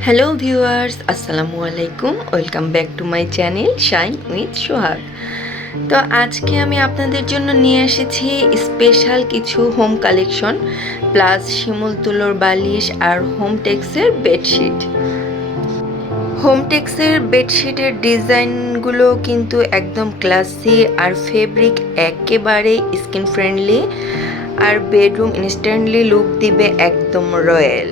Hello viewers, আসসালামু আলাইকুম। Welcome back to my channel shine with Sohag. তো আজকে আমি আপনাদের জন্য নিয়ে এসেছি স্পেশাল কিছু হোম কালেকশন প্লাস শিমুল তুলোর বালিশ আর হোম টেক্সের বেডশিট। হোম টেক্সের বেডশিটের ডিজাইনগুলো কিন্তু একদম ক্লাসি আর ফেব্রিক একেবারে স্কিন ফ্রেন্ডলি আর বেডরুম ইনস্ট্যান্টলি লুক দিবে একদম রয়্যাল।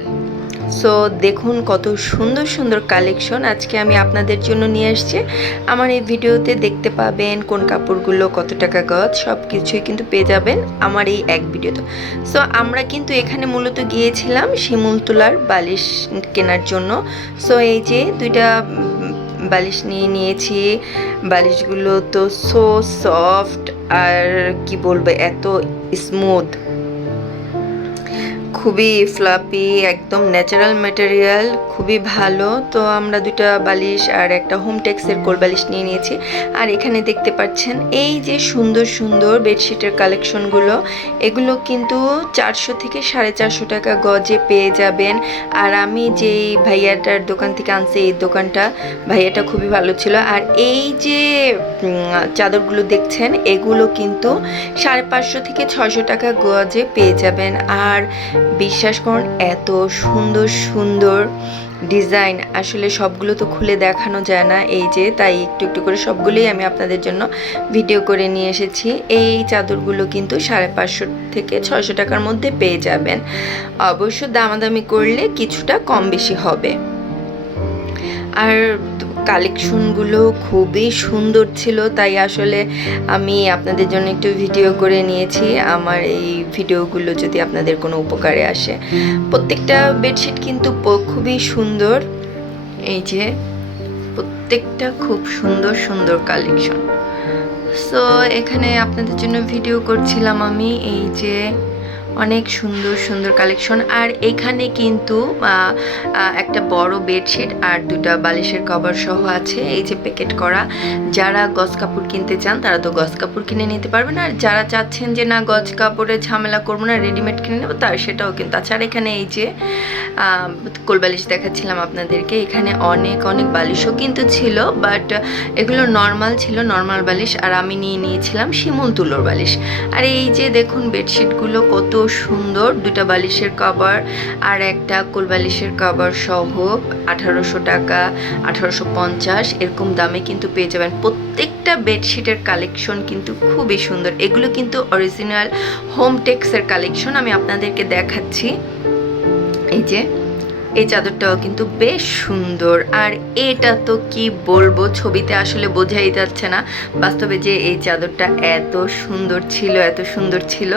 সো দেখুন কত সুন্দর সুন্দর কালেকশন আজকে আমি আপনাদের জন্য নিয়ে এসেছি। আমার এই ভিডিওতে দেখতে পাবেন কোন কাপড়গুলো কত টাকা গজ সব কিছুই কিন্তু পেয়ে যাবেন আমার এই এক ভিডিওতে। সো আমরা কিন্তু এখানে মূলত গিয়েছিলাম শিমুল তুলার বালিশ কেনার জন্য। সো এই যে দুইটা বালিশ নিয়ে নিয়েছি। বালিশগুলো তো সো সফট আর কি বলবো, এত স্মুথ, খুবই ফ্লাপি, একদম ন্যাচারাল ম্যাটেরিয়াল, খুবই ভালো। তো আমরা দুটা বালিশ আর একটা হোম টেক্সের কোল বালিশ নিয়ে নিয়েছি। আর এখানে দেখতে পাচ্ছেন এই যে সুন্দর সুন্দর বেডশিটের কালেকশনগুলো, এগুলো কিন্তু 400 থেকে 450 টাকা গজে পেয়ে যাবেন। আর আমি যেই ভাইয়াটার দোকান থেকে আনছি, এই দোকানটা ভাইয়াটা খুবই ভালো ছিল। আর এই যে চাদরগুলো দেখছেন, এগুলো কিন্তু 550 থেকে 600 টাকা গজে পেয়ে যাবেন। আর বিশ্বাস করুন এত সুন্দর সুন্দর ডিজাইন, আসলে সবগুলো তো খুলে দেখানো যায় না, এই যে তাই একটু একটু করে সবগুলোই আমি আপনাদের জন্য ভিডিও করে নিয়ে এসেছি। এই চাদরগুলো কিন্তু 550 থেকে 600 টাকার মধ্যে পেয়ে যাবেন। অবশ্য দামাদামি করলে কিছুটা কম বেশি হবে। আর কালেকশনগুলো খুবই সুন্দর ছিল, তাই আসলে আমি আপনাদের জন্য একটু ভিডিও করে নিয়েছি। আমার এই ভিডিওগুলো যদি আপনাদের কোনো উপকারে আসে। প্রত্যেকটা বেডশিট কিন্তু খুবই সুন্দর, এই যে প্রত্যেকটা খুব সুন্দর সুন্দর কালেকশন। সো এখানে আপনাদের জন্য ভিডিও করছিলাম আমি, এই যে অনেক সুন্দর সুন্দর কালেকশন। আর এখানে কিন্তু একটা বড় বেডশিট আর দুটা বালিশের কভার সহ আছে, এই যে প্যাকেট করা। যারা গজ কাপড় কিনতে চান তারা তো গজ কাপড় কিনে নিতে পারবেন, আর যারা চাচ্ছেন যে না গজ কাপড়ে ঝামেলা করবো না, রেডিমেড কিনে নেবো, তার সেটাও কিন্তু আছে। আর এখানে এই যে কোল বালিশ দেখাচ্ছিলাম আপনাদেরকে, এখানে অনেক অনেক বালিশও কিন্তু ছিল, বাট এগুলো নর্মাল ছিল, নর্মাল বালিশ। আর আমি নিয়ে নিয়েছিলাম শিমুল তুলোর বালিশ। আর এই যে দেখুন বেডশিটগুলো কত সুন্দর, দুটা বালিশের কভার আর একটা কোল বালিশের কভার সহ 1800 টাকা, 1850 এরকম দামে কিন্তু পেয়ে যাবেন। প্রত্যেকটা বেডশিটের কালেকশন কিন্তু খুবই সুন্দর। এগুলো কিন্তু অরিজিনাল হোম টেক্সের কালেকশন, আমি আপনাদেরকে দেখাচ্ছি। এই যে এই চাদরটাও কিন্তু বেশ সুন্দর। আর এটা তো কি বলবো, ছবিতে আসলে বোঝাই যাচ্ছে না, বাস্তবে যে এই চাদরটা এত সুন্দর ছিল, এত সুন্দর ছিল,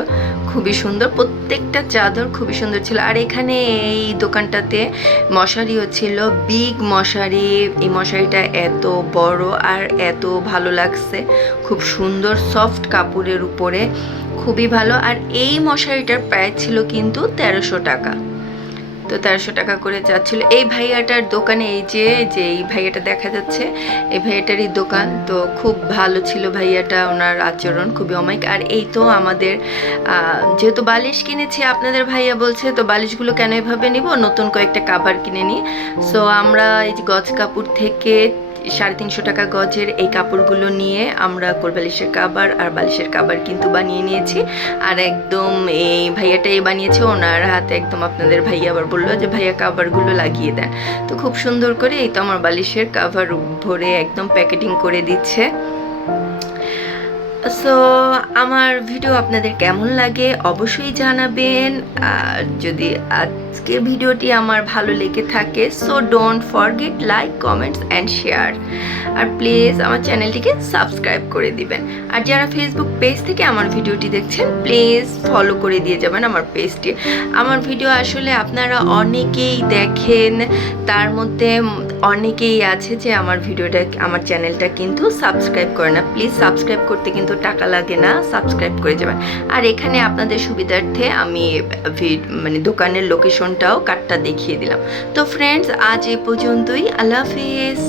খুবই সুন্দর। প্রত্যেকটা চাদর খুবই সুন্দর ছিল। আর এখানে এই দোকানটাতে মশারিও ছিল, বিগ মশারি। এই মশারিটা এত বড় আর এত ভালো লাগছে, খুব সুন্দর সফট কাপড়ের উপরে, খুবই ভালো। আর এই মশারিটার প্রাইস ছিল কিন্তু 1300 টাকা। তো 1300 টাকা করে যাচ্ছিল এই ভাইয়াটার দোকানে। এই যে এই ভাইয়াটা দেখা যাচ্ছে, এই ভাইয়াটারই দোকান। তো খুব ভালো ছিল ভাইয়াটা, ওনার আচরণ খুবই অমায়িক। আর এই তো আমাদের যেহেতু বালিশ কিনেছি, আপনাদের ভাইয়া বলছে তো বালিশগুলো কেন এভাবে নিব, নতুন কয়েকটা কাভার কিনে নিই। সো আমরা এই যে গজ কাপড় থেকে 350 টাকা গজের এই কাপড়গুলো নিয়ে আমরা কোল বালিশের কাভার আর বালিশের কাভার কিন্তু বানিয়ে নিয়েছি। আর একদম এই ভাইয়াটাই বানিয়েছে, ওনার হাতে একদম আপনাদের ভাইয়া আবার বললো যে ভাইয়া কাভারগুলো লাগিয়ে দেন। তো খুব সুন্দর করে এই তো আমার বালিশের কাভার ভরে একদম প্যাকেটিং করে দিচ্ছে। সো আমার ভিডিও আপনাদের কেমন লাগে অবশ্যই জানাবেন। আর যদি আজকের ভিডিওটি আমার ভালো লেগে থাকে, so don't forget like, comments and share. আর প্লিজ আমার চ্যানেলটিকে সাবস্ক্রাইব করে দিবেন। আর যারা ফেসবুক পেজ থেকে আমার ভিডিওটি দেখছেন, প্লিজ ফলো করে দিয়ে যাবেন আমার পেজটি। আমার ভিডিও আসলে আপনারা অনেকেই দেখেন, তার মধ্যে অনেকেই আছে যে আমার ভিডিওটা, আমার চ্যানেলটা কিন্তু সাবস্ক্রাইব করে না। প্লিজ সাবস্ক্রাইব করতে কিন্তু টাকা লাগে না, সাবস্ক্রাইব করে যাবেন। আর এখানে আপনাদের সুবিধার্থে আমি মানে দোকানের লোকেশনটাও কার্ডটা দেখিয়ে দিলাম। তো ফ্রেন্ডস, আজ এই পর্যন্তই। আল্লাহ হাফেজ।